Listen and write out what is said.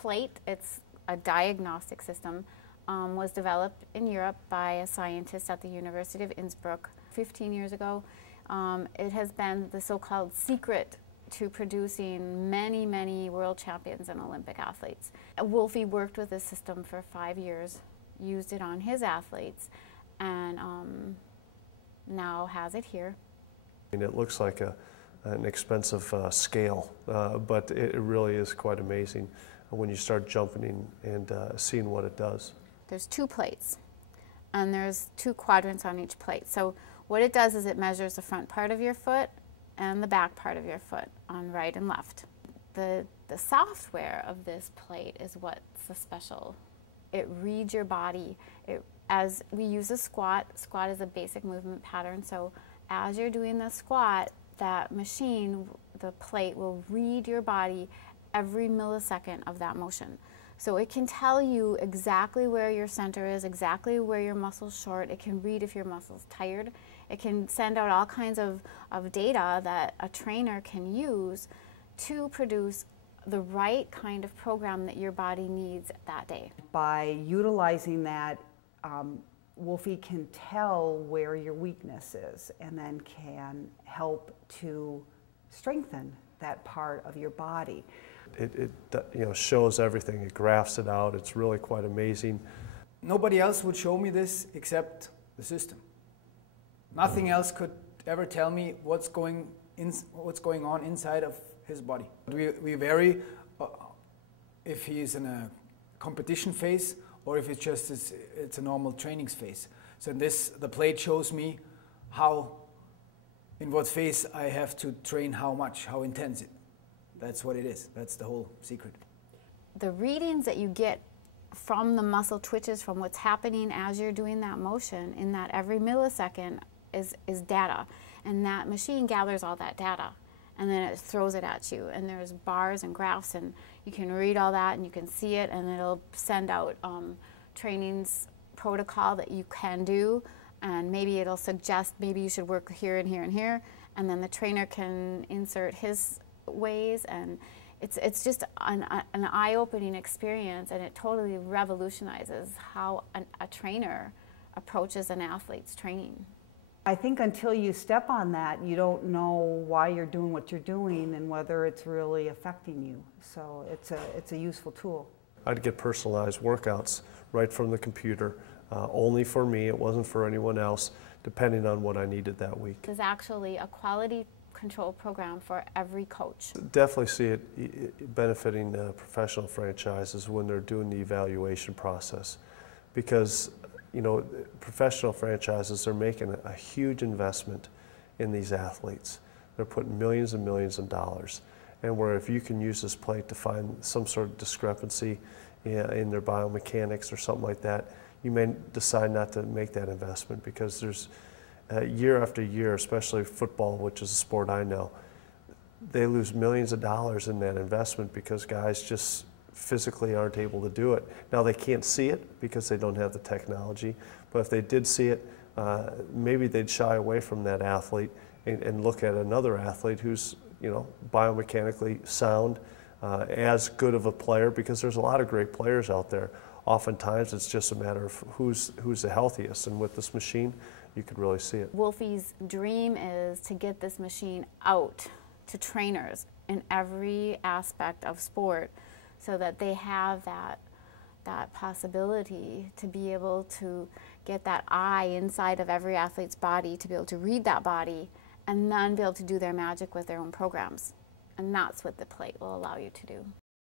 plate, it's a diagnostic system, was developed in Europe by a scientist at the University of Innsbruck 15 years ago. It has been the so-called secret to producing many, many world champions and Olympic athletes. Wolfie worked with this system for 5 years, used it on his athletes, and now has it here. And it looks like an expensive scale, but it really is quite amazing when you start jumping in and seeing what it does. There's 2 plates, and there's 2 quadrants on each plate. So what it does is it measures the front part of your foot and the back part of your foot on right and left. The software of this plate is what's so special. It reads your body. As we use a squat is a basic movement pattern, so as you're doing the squat, that machine, the plate, will read your body every millisecond of that motion. So it can tell you exactly where your center is, exactly where your muscle's short. It can read if your muscle's tired. It can send out all kinds of data that a trainer can use to produce the right kind of program that your body needs that day. By utilizing that, Wolfie can tell where your weakness is and then can help to strengthen that part of your body. It shows everything. It graphs it out. It's really quite amazing. Nobody else would show me this except the system. Nothing else could ever tell me what's going on inside of his body. We vary if he's in a competition phase or if it's a normal training phase. So the plate shows me in what phase I have to train how much, how intense it. That's what it is. That's the whole secret. The readings that you get from the muscle twitches, from what's happening as you're doing that motion, in that every millisecond is data. And that machine gathers all that data, and then it throws it at you. And there's bars and graphs, and you can read all that, and you can see it, and it'll send out trainings protocol that you can do, and maybe it'll suggest maybe you should work here and here and here, and then the trainer can insert his ways, and it's just an eye-opening experience, and it totally revolutionizes how a trainer approaches an athlete's training. I think until you step on that, you don't know why you're doing what you're doing and whether it's really affecting you. So it's a useful tool. I'd get personalized workouts right from the computer, only for me. It wasn't for anyone else, depending on what I needed that week. It's actually a quality control program for every coach. Definitely see it benefiting professional franchises when they're doing the evaluation process, because professional franchises are making a huge investment in these athletes. They're putting millions and millions of dollars, and where if you can use this plate to find some sort of discrepancy in their biomechanics or something like that, you may decide not to make that investment, because there's year after year, especially football, which is a sport I know, they lose millions of dollars in that investment because guys just physically aren't able to do it. Now, they can't see it because they don't have the technology, but if they did see it, maybe they'd shy away from that athlete and look at another athlete who's biomechanically sound, as good of a player, because there's a lot of great players out there. Oftentimes it's just a matter of who's the healthiest, and with this machine you could really see it. Wolfie's dream is to get this machine out to trainers in every aspect of sport, so that they have that possibility to be able to get that eye inside of every athlete's body, to be able to read that body, and then be able to do their magic with their own programs. And that's what the plate will allow you to do.